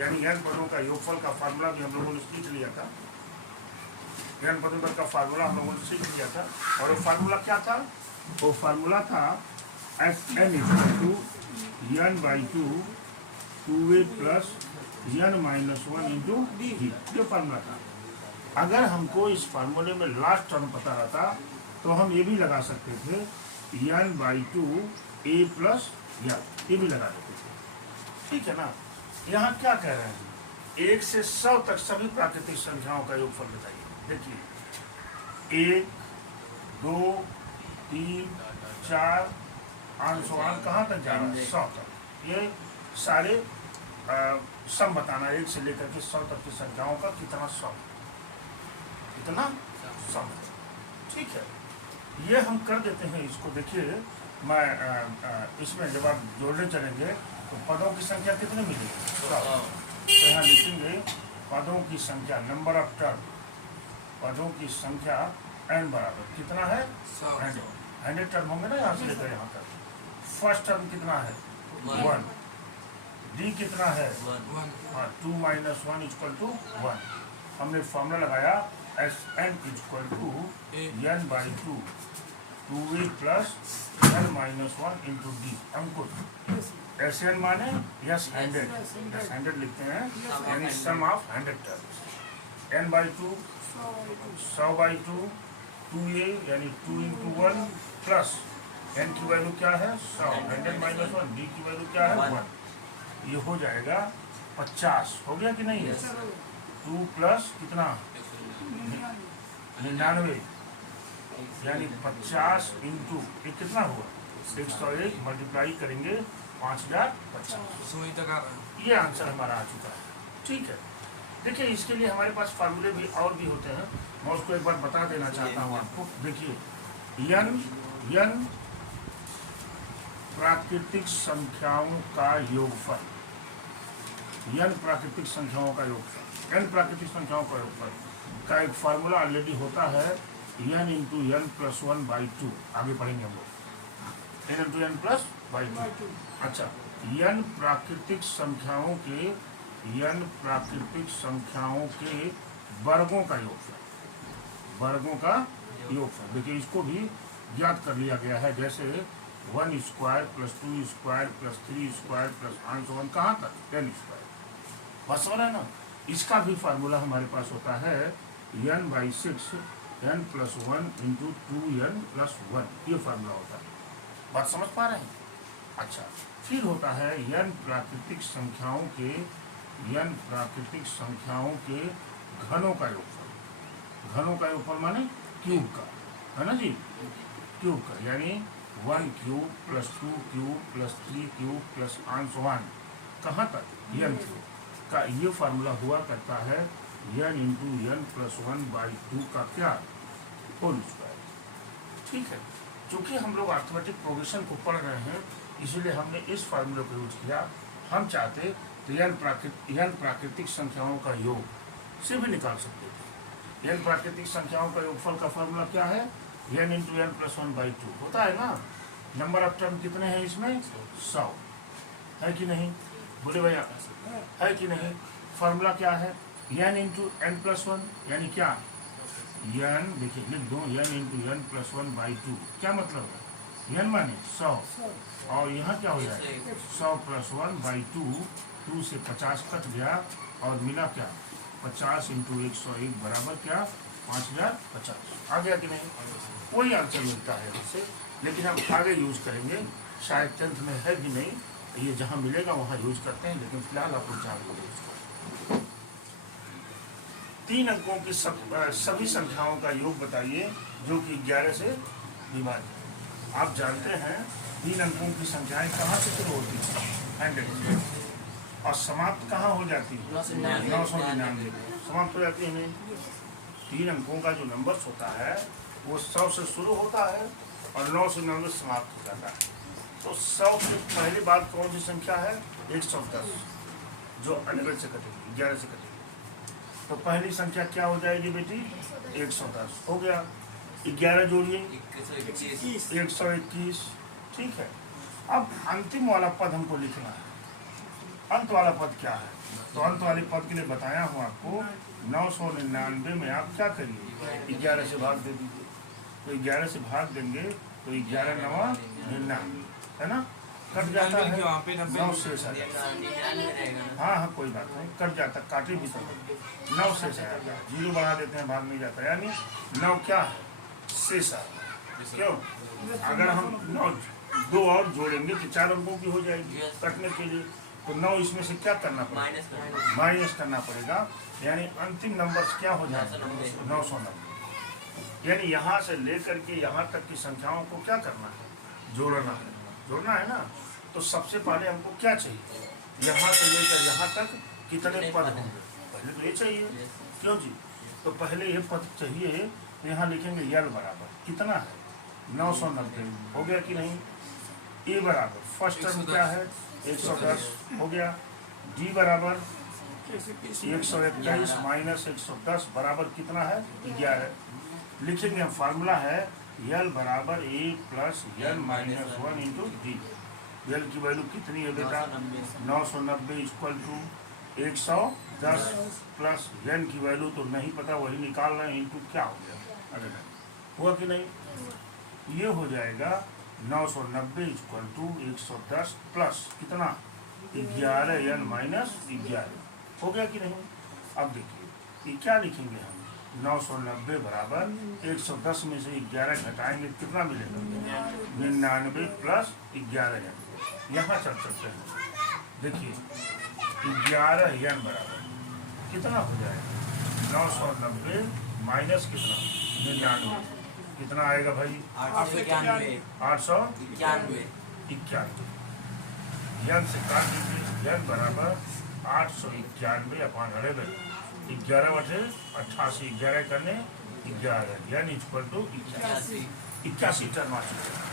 यानी n पदों का योगफल का फार्मूला भी हम लोगों ने सीख लिया था। n पदों का फार्मूला हम लोगों ने सीख लिया था। और वो फार्मूला क्या था? वो फार्मूला था Fn equal to n by 2 2a plus n minus 1 into D. ये फार्मूला था। अगर हमको इस फार्मूले में लास्ट टर्म पता रहता तो हम ये भी लगा सकते थे n by 2 a plus n, ये भी लगा देते थे। ठीक है ना। यहाँ क्या कह रहे हैं? 1 से 100 तक सभी प्राकृतिक संख्याओं का योगफल बताइए। देखिए 1 2 3 4 आंसुआन कहाँ तक जा रहा है? 100 तक। ये सारे सम बताना 1 से लेकर के 100 तक की संख्याओं का कितना सम, कितना सम। ठीक है, ये हम कर देते हैं इसको। देखिए मैं इसमें जब आप जोड़ने चलेंगे तो पदों की संख्या कितने मिलेगी? 100। तो यहाँ लिखेंगे पदों की संख्या, नंबर ऑफ टर्म, पदों की संख्या n बराबर कितना है? 100 टर्म होंगे ना यहाँ से लेकर यहाँ तक। फर्स्ट टर्म कितना है? 1। डी कितना है? 2 माइनस 1 इक्वल टू 1। हमने फॉर्मूला लगाया Sn equal to n by 2 2a plus n minus 1 into d. Ankur Sn माने यस 100 लिखते हैं, यानी sum of 100 terms. n by 2 100 by 2 2a यानी 2 इंटू 1 प्लस n की वैल्यू क्या है? 100 100 माइनस 1, डी की वैल्यू क्या है? 1। ये हो जाएगा 50। हो गया कि नहीं है? 2 प्लस कितना? 99 यानी 50 इंटू एक कितना हुआ? 101 मल्टीप्लाई करेंगे 5050। ये आंसर हमारा आ चुका है। ठीक है, देखिए इसके लिए हमारे पास फार्मूले भी और भी होते हैं। मैं उसको एक बार बता देना चाहता हूँ आपको। देखिए n प्राकृतिक संख्याओं का योगफल, n प्राकृतिक संख्याओं का योगफल, n प्राकृतिक संख्याओं का योगफल का एक फार्मूला ऑलरेडी होता है n into n plus 1 by 2। आगे पढ़ेंगे हम लोग n into n plus by 2। अच्छा, n प्राकृतिक संख्याओं के वर्गों का योगफल, वर्गों का योगफल। देखिए इसको भी ज्ञात कर लिया गया है। जैसे 1 square plus 2 square plus 3 square plus आंसुआन कहाँ तक? 10 स्क्वायर। बस हो रहा है ना। इसका भी फार्मूला हमारे पास होता है n by 6 n plus 1 into 2n plus 1। ये फार्मूला होता है। बात समझ पा रहे हैं? अच्छा, फिर होता है n प्राकृतिक संख्याओं के घनों का योगफल। घनों का योगफल माने क्यूब का, है ना जी? क्यूब का यानी 1 cube plus 2 cube plus 3 cube plus आंसुआन कहाँ तक? n क्यूब का। ये फार्मूला हुआ करता है n into n plus 1 by 2 का क्या? Whole square. ठीक है, चूंकि हम लोग अर्थमेटिक प्रोग्रेशन को पढ़ रहे हैं इसलिए हमने इस फार्मूले को यूज किया। हम चाहते तो n प्राकृतिक संख्याओं का योग से भी निकाल सकते थे। n प्राकृतिक संख्याओं का योगफल का फार्मूला क्या है? n into n plus 1 by 2 होता है ना। नंबर ऑफ टर्म कितने हैं इसमें? 100 है कि नहीं? बोले भैया है कि नहीं? फार्मूला क्या है? n इंटू n प्लस 1 यानी क्या? n, देखिए लिख दो, n into n plus 1 by 2। क्या मतलब है? n माने 100 और यहाँ क्या हो जाएगा? 100 प्लस 1 बाई 2। 2 से 50 कट गया और मिला क्या? 50 इंटू 101 बराबर क्या? 5050। आ गया कि नहीं? वही आंसर मिलता है इससे, लेकिन हम आगे यूज करेंगे। शायद 10th में है भी नहीं, ये जहाँ मिलेगा वहाँ यूज करते हैं, लेकिन फिलहाल आप लोग जहाँ यूज करें। 3 अंकों की सभी संख्याओं का योग बताइए जो कि 11 से विभाज्य। आप जानते हैं 3 अंकों की संख्याएं कहाँ से शुरू होती हैं? 100 और समाप्त कहाँ हो जाती है? 999 समाप्त हो जाती है। नहीं, 3 अंकों का जो नंबर्स होता है वो 100 से शुरू होता है और 999 समाप्त हो जाता है। तो 100 से पहली बात कौन सी संख्या है? 110, जो 11 से कटेगी, 11 से कटेगी। तो पहली संख्या क्या हो जाएगी बेटी? 110 हो गया। 11 जोड़िए 121। ठीक है, अब अंतिम वाला पद हमको लिखना है। अंत वाला पद क्या है? तो अंत वाले पद के लिए बताया हूँ आपको 999 में आप क्या करिए 11 से भाग दे दीजिए। तो 11 से भाग देंगे तो 11 9 99 है ना, कट जाता है 9 शेष आ जाता है। हाँ हाँ कोई बात नहीं, कट जाता, काटे भी तो 9 शेष आ जाता है, 0 बढ़ा देते हैं, भाग नहीं जाता, यानी 9 क्या है शेष आ। क्यों? अगर हम 9 2 और जोड़ेंगे तो 4 अंकों की हो जाएगी कटने के लिए, तो 9 इसमें से क्या करना पड़ेगा? माइनस करना पड़ेगा, यानी अंतिम नंबर क्या हो जाएगा 990। यानी यहाँ से लेकर के यहाँ तक की संख्याओं को क्या करना है? जोड़ना है, जोड़ना है ना। तो सबसे पहले हमको क्या चाहिए? यहाँ से लेकर यहाँ तक कितने पद होंगे? पहले तो ये चाहिए, क्यों जी? तो पहले ये पद चाहिए, तो यहाँ लिखेंगे यल बराबर कितना है 990, हो गया कि नहीं? ए बराबर फर्स्ट टर्म क्या है 110 हो गया, डी बराबर 121 माइनस 110 बराबर कितना है 11। लिखेंगे हम फार्मूला है यल बराबर a plus l minus 1 into d. L की वैल्यू कितनी है बेटा 990 इक्वल टू 110 प्लस यन की वैल्यू तो नहीं पता, वही निकाल रहे हैं, इंटू क्या हो गया? अरे हुआ कि नहीं? ये हो जाएगा 990 इक्वल टू 110 प्लस कितना 11 यन माइनस 11, हो गया कि नहीं? अब देखिए ये क्या लिखेंगे हम 990 बराबर 110 में से 11 घटाएंगे कितना मिलेगा 99 प्लस 11 यन। यहाँ चल सकते हैं, देखिए 11 यन बराबर कितना हो जाएगा 990 माइनस कितना 99, कितना आएगा भाई 891 यन से काट दीजिए, यन बराबर 891 अपॉन 11 बटे 88, 11 करने 11 यानी इक्वल टू 81 टर्म आ चुके हैं।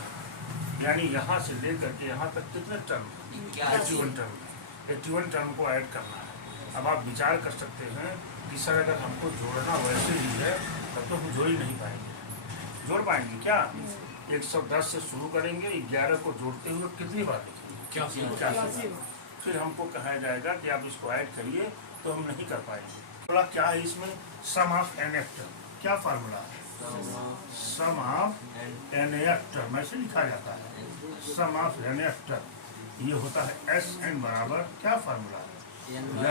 यानी यहाँ से लेकर के यहाँ तक कितने टर्म 81 टर्म, 81 टर्म को ऐड करना है। अब आप विचार कर सकते हैं कि सर अगर हमको जोड़ना वैसे ही है तब तो हम जोड़ ही नहीं पाएंगे। जोड़ पाएंगे क्या? 110 से शुरू करेंगे, 11 को जोड़ते हुए कितनी बार लिखेंगे 81। फिर हमको कहा जाएगा कि आप इसको ऐड करिए, तो हम नहीं कर पाएंगे। बोला क्या है इसमें sum of nth term, क्या फार्मूला है sum of nth term, ऐसे लिखा जाता है sum of nth term. ये होता है एस एन बराबर क्या फार्मूला है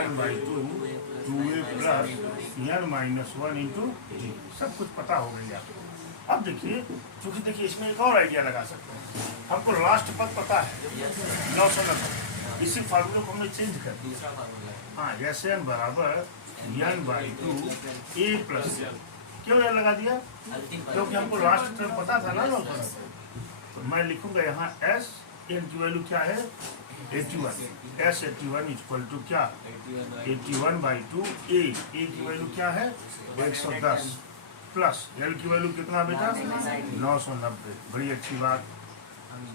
n by 2 plus n minus 1 into g. सब कुछ पता हो गई आपको। अब देखिए चूंकि देखिए इसमें एक और आइडिया लगा सकते हैं, हमको लास्ट पद पता है 990, इसी फार्मूले को हमने चेंज कर दिया। हाँ एस एन बराबर एन बाई 2 ए प्लस, क्यों ये लगा दिया? क्योंकि हमको लास्ट टर्म पता था ना 990। तो मैं लिखूंगा यहाँ एस एन की वैल्यू क्या है 81, एस 81 इक्वल टू क्या 81 बाई 2 ए की वैल्यू क्या है 110 प्लस एल की वैल्यू कितना बेटा 990। बड़ी अच्छी बात,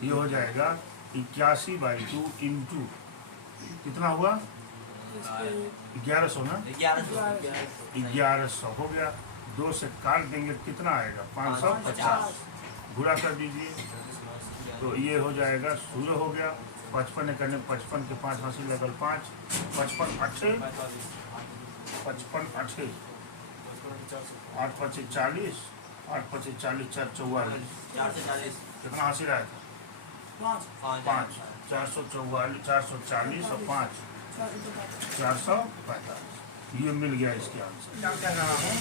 ये हो जाएगा 81 बाई 2 इंटू कितना हुआ 1100 ना 1100 हो गया। 2 से काट देंगे कितना आएगा 550, गुणा कर दीजिए तो ये हो जाएगा 0 हो गया। 55 करने 55 के 5 हासिल लगल 5, 55 8 8 25 40, 8 25 40 4 44, कितना हासिल आया था 5, 444 440 और 5 445, ये मिल गया इसके आंसर। क्या कह रहा हूँ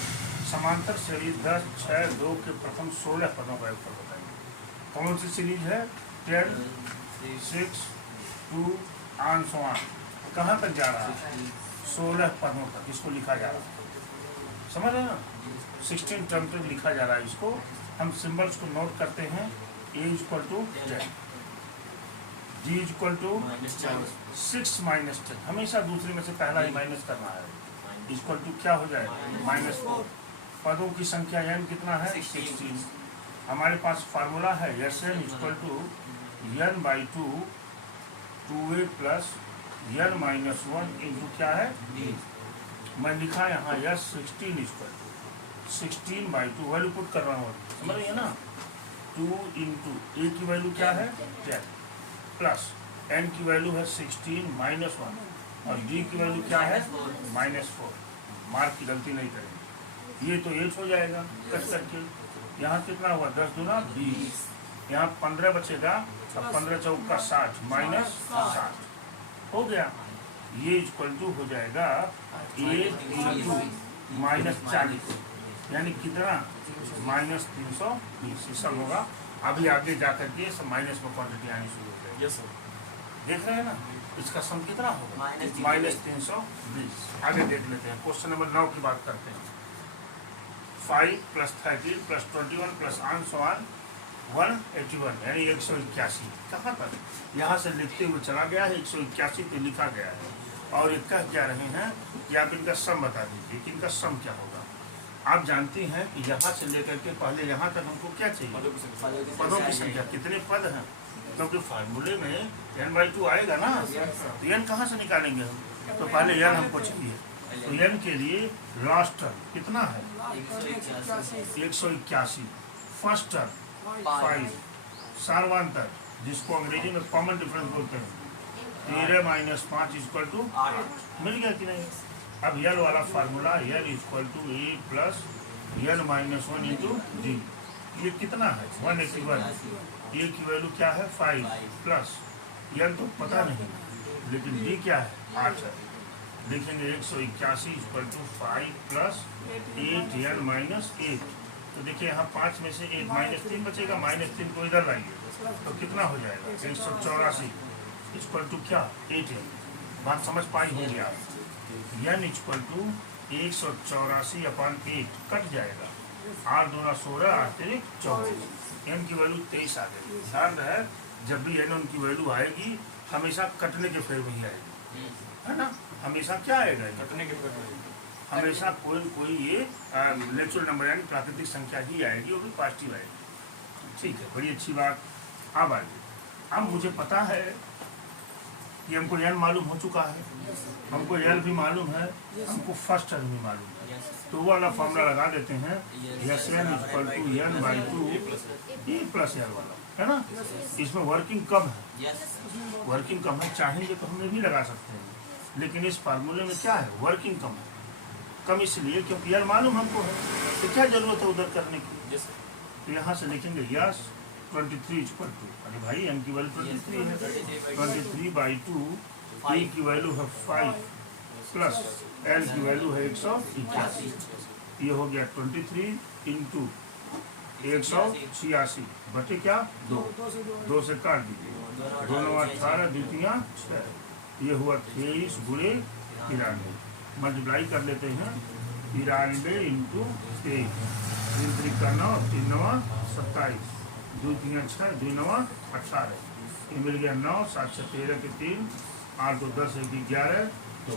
समांतर सीरीज 10 6 2 के प्रथम 16 पदों का उत्तर बताइए। कौन सी सीरीज है 10 6 2 8 so on, कहाँ तक जा रहा है 16 पदों तक इसको लिखा जा रहा है, समझ रहे ना 16 टर्म तक लिखा जा रहा है। इसको हम सिंबल्स को नोट करते हैं a equal to 10, g equal to 6 minus 10, हमेशा दूसरे में से पहला ही माइनस करना है, इक्वल टू क्या हो जाएगा -4। पदों की संख्या n कितना है 16। हमारे पास फार्मूला है S N equal to n by 2 2a plus n minus 1 into क्या है d। मैं लिखा यहाँ S 16 equal to 16 by 2 value put कर रहा हूँ, समझ रही है ना 2 इंटू ए की वैल्यू क्या है 10 प्लस n की वैल्यू है 16 माइनस 1 और डी की वैल्यू क्या है -4। मार्क की गलती नहीं करेंगे। ये तो 8 हो जाएगा कट करके। यहाँ कितना हुआ 10 दूना 20, यहाँ 15 बचेगा। अब 15 चौका 60 -60 हो गया। ये इक्वल टू हो जाएगा 8 × -40 यानी कितना -320 सब होगा। अभी आगे जा करके सब माइनस में क्वांटिटी आनी शुरू हो जाएगी। Yes sir. देख रहे हैं ना इसका सम कितना होगा -320। आगे देख लेते हैं क्वेश्चन नंबर 9 की बात करते हैं। 5 + 13 + 21 + 181 यानी 181। कहाँ पर यहाँ से लिखते हुए चला गया है 181 तो लिखा गया है। और ये कह क्या रहे हैं कि आप इनका सम बता दीजिए कि इनका सम क्या होगा। आप जानते हैं कि यहाँ से लेकर के पहले यहाँ तक हमको क्या चाहिए पदों की संख्या। कितने पद हैं क्योंकि फार्मूले में n/2 आएगा ना तो n कहाँ से निकालेंगे हम। तो पहले n हमको चाहिए। तो n के लिए लास्ट टर्म कितना है 181। First term 5। सार्वांतर जिसको अंग्रेजी में कॉमन डिफरेंस बोलते हैं 13 - 5 = 8। मिल गया कि नहीं। अब यल वाला formula l = a + n - 1 × d। ये कितना है 181। ये की वैल्यू क्या है 5 प्लस n तो पता नहीं लेकिन d क्या है 8 है। देखेंगे 181 = 5 + 8n - 8। तो देखिए यहाँ 5 में से 1 -3 बचेगा। -3 को इधर लाइए तो कितना हो जाएगा 184 = क्या 8 है। बात समझ पाई होंगे आप। n = 184/8 कट जाएगा। 8 × 2 = 16 8 × 24। n की वैल्यू 23 आ गई। ध्यान रहे जब भी n की वैल्यू आएगी हमेशा कटने के फेर में ही आएगी है ना। हमेशा क्या आएगा कटने के फेर में हमेशा कोई न कोई ये नेचुरल नंबर यानी प्राकृतिक संख्या ही आएगी वो भी पॉजिटिव आएगी। ठीक है बड़ी अच्छी बात। अब आगे अब मुझे पता है कि हमको n मालूम हो चुका है। हमको l भी मालूम है। हमको फर्स्ट टर्म भी मालूम है। तो वो वाला फॉर्मूला लगा देते हैं Sn = n/2 a + l वाला है ना। इसमें वर्किंग कम है। वर्किंग कम है चाहेंगे तो हमने भी लगा सकते हैं लेकिन इस फार्मूले में क्या है वर्किंग कम है। कम इसलिए क्योंकि l मालूम हमको है तो क्या जरूरत है उधर करने की। तो यहाँ से लिखेंगे यस 23 = अरे भाई n की वैल्यू 23 है 23/2 a की वैल्यू है 5 प्लस l की वैल्यू है 181। ये हो गया 23 × 186 बटे क्या 2 से काट दीजिए 2 × 9 = 18 2 × 6। ये हुआ 23 × 93 मल्टीप्लाई कर लेते हैं 93 × 23 3 3 का 9 3 9 27 2 3 6 2 9 18। ये मिल गया 9 7 6 13 के 3 8 2 10 1 11 2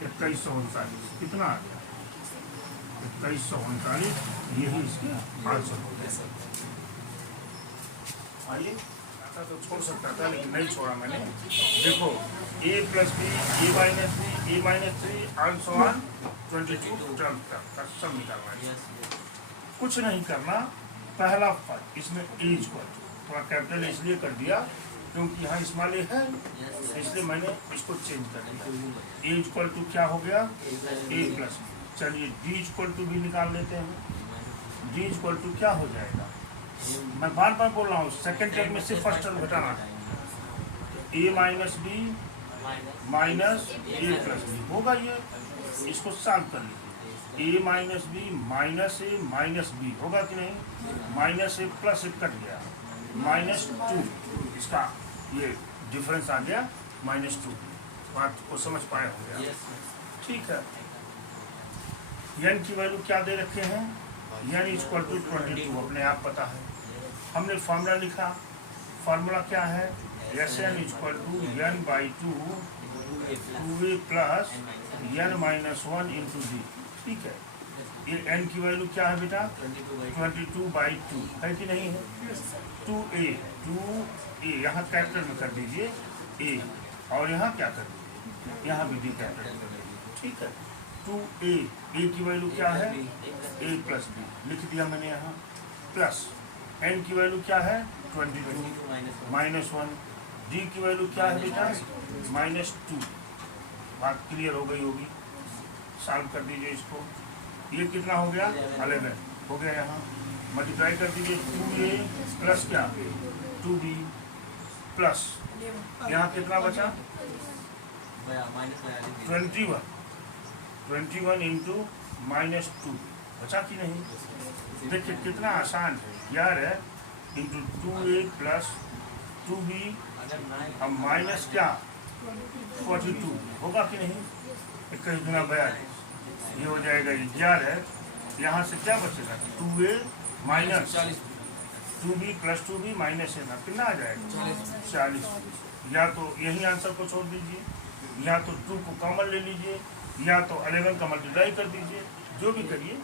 2139 कितना आ गया 2139। यही इसके आंसर हो गया। आइए तो छोड़ सकता था लेकिन नहीं छोड़ा मैंने। देखो a + b a - b a - 3 22 term का सब निकालना है। कुछ नहीं करना। पहला पद इसमें a = थोड़ा कैपिटल इसलिए कर दिया क्योंकि यहाँ स्मॉल a है इसलिए मैंने इसको चेंज कर दिया। a = क्या हो गया a + b। चलिए d = भी निकाल लेते हैं। d = क्या हो जाएगा मैं बार बार बोल रहा हूँ सेकंड टर्म में से फर्स्ट टर्म घटाना है। a - b - a + b होगा। ये इसको सॉल्व कर लीजिए a - b - b होगा कि नहीं। -a + 1 कट गया -2 इसका ये डिफरेंस आ गया -2। बात को समझ पाए होंगे ठीक है। n की वैल्यू क्या दे रखे हैं n = 22 अपने आप पता है। हमने फार्मूला लिखा। फार्मूला क्या है Sn = n/2 2a + n - 1 × d। ठीक है। ये n की वैल्यू क्या है बेटा 22/2 है कि नहीं है। 2a यहाँ कैपिटल में कर दीजिए a और यहाँ क्या कर दीजिए यहाँ भी d कैपिटल कर दीजिए। ठीक है 2a की वैल्यू क्या है a + b लिख दिया मैंने यहाँ प्लस n की वैल्यू क्या है 22 -1 d की वैल्यू क्या है बेटा -2 बात क्लियर हो गई होगी। सॉल्व कर दीजिए इसको। ये कितना हो गया 11 हो गया। यहाँ मल्टीप्लाई कर दीजिए 2a प्लस क्या 2b प्लस यहाँ कितना बचा 21 इंटू -2 बचा कि नहीं। देखिए कितना आसान है 11 इंटू 2a प्लस 2b अब माइनस क्या 42 होगा कि नहीं। 21 गुना 42 ये हो जाएगा 11। यहाँ से क्या बचेगा 2a minus 2b plus 2b minus है ना कितना आ जाएगा 40। या तो यही आंसर को छोड़ दीजिए, या तो 2 को कॉमन ले लीजिए, या तो 11 का मल्टीप्लाई कर दीजिए, जो भी करिए।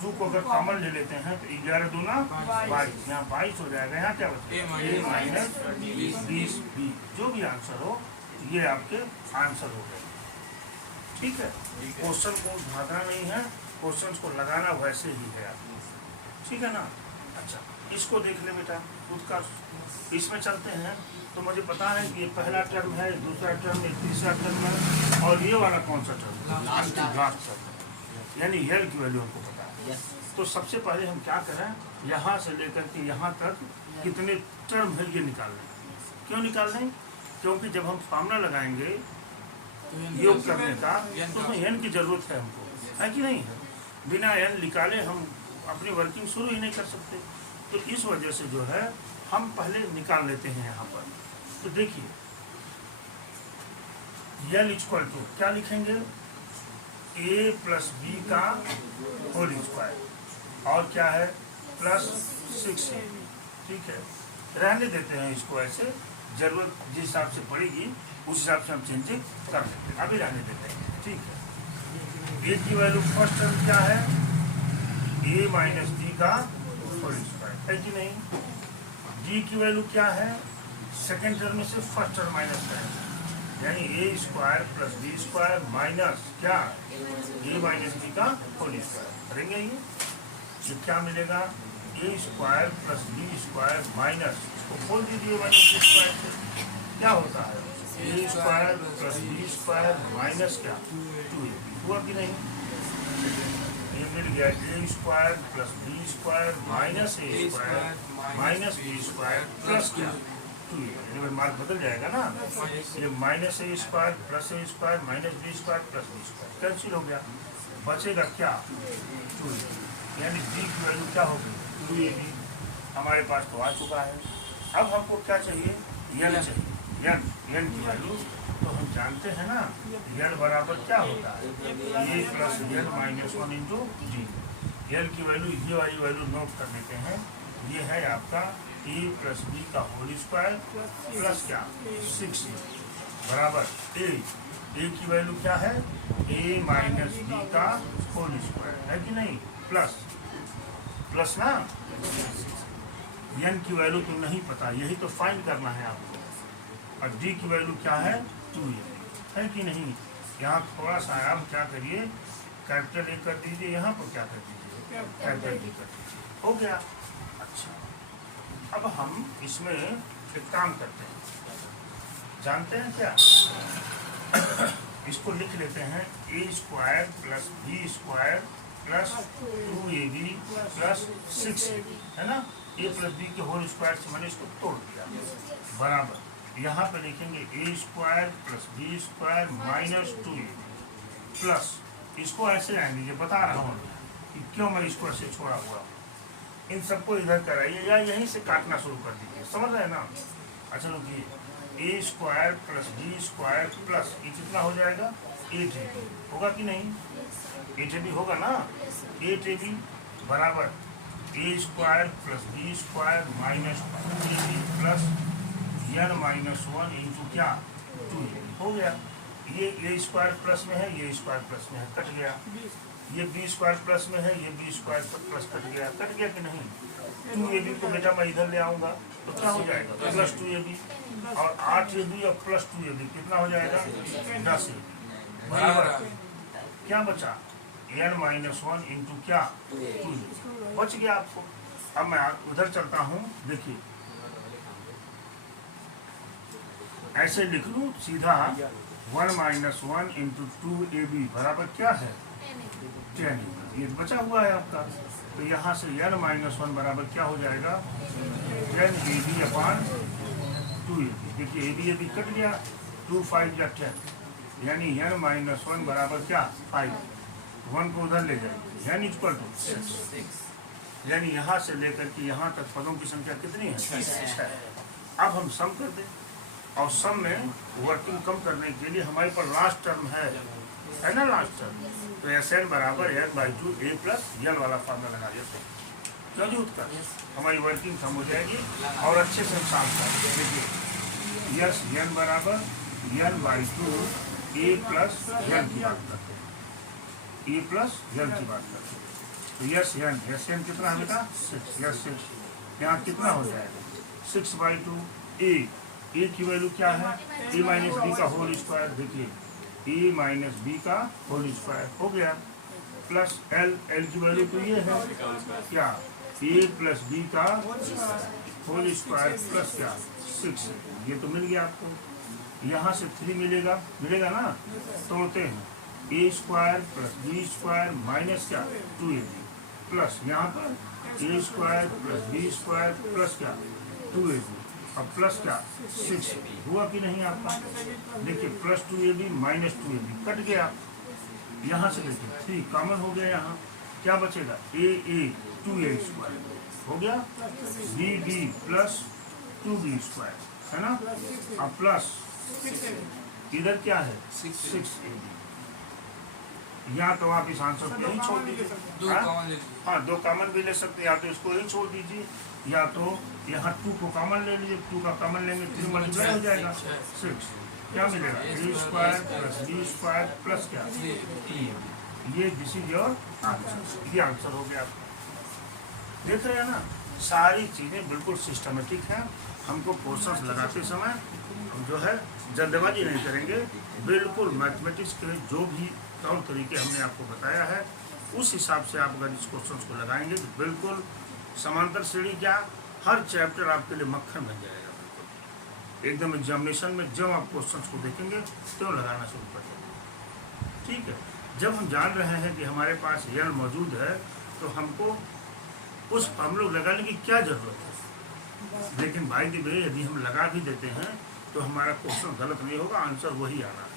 2 को अगर कॉमन ले लेते हैं तो 11 दूना 22, यहाँ 22 हो जाएगा। यहाँ क्या बचेगा a माइनस 20b। जो भी आंसर हो ये आपके आंसर हो गए। ठीक है, क्वेश्चन को भागना नहीं है, क्वेश्चन को लगाना वैसे ही है आपको। ठीक है ना। अच्छा इसको देख ले बेटा उत्कर्ष। इसमें चलते हैं तो मुझे पता है कि ये पहला टर्म है, दूसरा टर्म है, तीसरा टर्म है, और ये वाला कौन सा टर्म है लास्ट टर्म है, यानी यल की वैल्यू हमको पता है। तो सबसे पहले हम क्या करें, यहाँ से लेकर के यहाँ तक कितने टर्म है ये निकाल लें। क्यों निकाल लें, क्योंकि जब हम फार्मूला लगाएंगे योग करने का तो उसमें एन की जरूरत है हमको, है कि नहीं है। बिना एन निकाले हम अपनी वर्किंग शुरू ही नहीं कर सकते। तो इस वजह से जो है हम पहले निकाल लेते हैं यहाँ पर। तो देखिए यल इक्वल टू क्या लिखेंगे a प्लस बी का होल स्क्वायर और क्या है प्लस 6a। ठीक है, रहने देते हैं इसको ऐसे, जरूरत जिस हिसाब से पड़ेगी उस हिसाब से हम चेंजिंग कर सकते हैं। अभी रहने देते हैं। ठीक है, a की वैल्यू फर्स्ट टर्म क्या है a माइनस डी का होल स्क्वायर है कि नहीं। d की वैल्यू क्या है सेकेंड टर्म में से फर्स्ट टर्म माइनस करेंगे, यानी a square plus B square minus क्या a माइनस बी का होल स्क्वायर करेंगे। ये क्या मिलेगा a square plus B square minus, इसको खोल दीजिए माइनस बी स्क्वायर से, क्या होता है a square plus B square minus क्या 2a। हुआ कि नहीं, ये मिल गया a square plus B square minus a square minus B square plus क्या 2a। मार्क बदल जाएगा ना, ये minus a square plus a square minus B square plus B square cancel हो गया, बचेगा क्या 2a, यानी b की वैल्यू क्या होगी 2ab। हमारे पास तो आ चुका है। अब हमको क्या चाहिए n चाहिए, n की वैल्यू तो हम जानते हैं ना n बराबर क्या होता है a plus n minus 1 into D. n की वैल्यू ये वाली वैल्यू नोट कर लेते हैं, ये है आपका a प्लस बी का होल स्क्वायर प्लस क्या 6a बराबर a की वैल्यू क्या है a माइनस बी का होल स्क्वायर है कि नहीं, प्लस ना। n की वैल्यू तो नहीं पता, यही तो फाइंड करना है आपको। और d की वैल्यू क्या है 2a है कि नहीं। यहाँ थोड़ा सा आप क्या करिए कैपिटल ए कर दीजिए, यहाँ पर क्या कर दीजिए कैपिटल डी कर दीजिए, हो गया। अच्छा अब हम इसमें एक काम करते हैं, जानते हैं क्या इसको लिख लेते हैं a square plus B square plus 2ab plus 6a है ना। a प्लस बी के होल स्क्वायर से मैंने इसको तोड़ दिया बराबर, यहाँ पे लिखेंगे a square plus B square minus 2a plus, इसको ऐसे रहने दीजिए, बता रहा हूँ कि क्यों मैं इसको ऐसे छोड़ा हुआ हूँ। इन सबको इधर कराइए या यहीं से काटना शुरू कर दीजिए, समझ रहे हैं ना। अच्छा रुकिए a square plus B square plus ये कितना हो जाएगा 8ab होगा कि नहीं, 8ab होगा ना। 8ab बराबर a square plus B square minus 2ab plus n minus 1 into क्या 2a हो गया। ये a स्क्वायर प्लस में है, ये स्क्वायर प्लस में है, कट गया। ये b स्क्वायर प्लस में है, ये b स्क्वायर प्लस कट गया कि नहीं। 2ab को बेटा मैं इधर ले आऊँगा तो क्या हो जाएगा प्लस 2ab, और 8ab और प्लस 2ab कितना हो जाएगा 10ab बराबर क्या बचा n माइनस 1 इंटू क्या 2 बच गया आपको। अब मैं उधर चलता हूँ, देखिए ऐसे लिख लूँ सीधा 1 माइनस 1 इंटू 2ab बराबर क्या है 10। ये बचा हुआ है आपका, तो यहाँ से n माइनस 1 बराबर क्या हो जाएगा 10ab अपान 2ab। देखिए ab ab कट गया, 2 5 या 10, यानी n माइनस 1 बराबर क्या 5, 1 को उधर ले जाएंगे, n इक्वल टू 6। यानी यहाँ से लेकर के यहाँ तक पदों की संख्या कितनी है 6। अब हम सम कर दें, और सम में वर्किंग कम करने के लिए हमारे पास लास्ट टर्म है ना, लास्ट टर्म, तो Sn बराबर n/2 a प्लस n वाला फार्मूला लगा देते हैं, क्यों जी उत्तर हमारी वर्किंग कम हो जाएगी। और अच्छे से सॉल्व कर देखिए, यस n बराबर n/2 a प्लस n की बात करते हैं, a प्लस n की बात करते हैं, तो यस n कितना है बेटा 6, यस 6, यहाँ कितना हो जाएगा 6/2 a की वैल्यू क्या है a माइनस बी का होल स्क्वायर, देखिए a माइनस बी का होल स्क्वायर हो गया, प्लस l की वैल्यू तो ये है क्या a प्लस बी का होल स्क्वायर प्लस क्या 6, ये तो मिल गया आपको। यहाँ से 3 मिलेगा ना, तोड़ते हैं a square plus B square minus क्या 2ab, प्लस यहाँ पर a square plus B square plus क्या 2ab, अब प्लस क्या 6 हुआ कि नहीं आपका, देखिए plus 2ab minus 2ab cut गया, यहाँ से देखिए 3 कॉमन हो गया, यहाँ क्या बचेगा a 2a स्क्वायर हो गया, b प्लस 2b स्क्वायर है ना, अब प्लस इधर क्या है 6ab। यहाँ तो आप इस आंसर को ही छोड़ दीजिए, हाँ 2 कॉमन भी ले सकते हैं, या तो इसको ही छोड़ दीजिए, या तो यहाँ 2 को कॉमन ले लीजिए, 2 का कॉमन लेंगे 3 मल्टीप्लाई हो जाएगा 6, क्या मिलेगा a square plus b square plus क्या 3, ये दिस इज योर आंसर, ये आंसर हो गया आपका। देख रहे हैं ना, सारी चीज़ें बिल्कुल सिस्टमेटिक हैं, हमको क्वेश्चंस लगाते समय हम जो है जल्दबाजी नहीं करेंगे, बिल्कुल मैथमेटिक्स के जो भी तौर तरीके हमने आपको बताया है उस हिसाब से आप अगर इस क्वेश्चन को लगाएंगे तो बिल्कुल समांतर श्रेणी क्या हर चैप्टर आपके लिए मक्खन बन जाएगा, बिल्कुल एकदम एग्जामिनेशन में जब आप क्वेश्चन को देखेंगे तो लगाना शुरू कर देंगे। ठीक है, जब हम जान रहे हैं कि हमारे पास n मौजूद है तो हमको उस फॉर्मूले लगाने की क्या जरूरत है, लेकिन भाई दी यदि हम लगा भी देते हैं तो हमारा क्वेश्चन गलत नहीं होगा, आंसर वही आना है।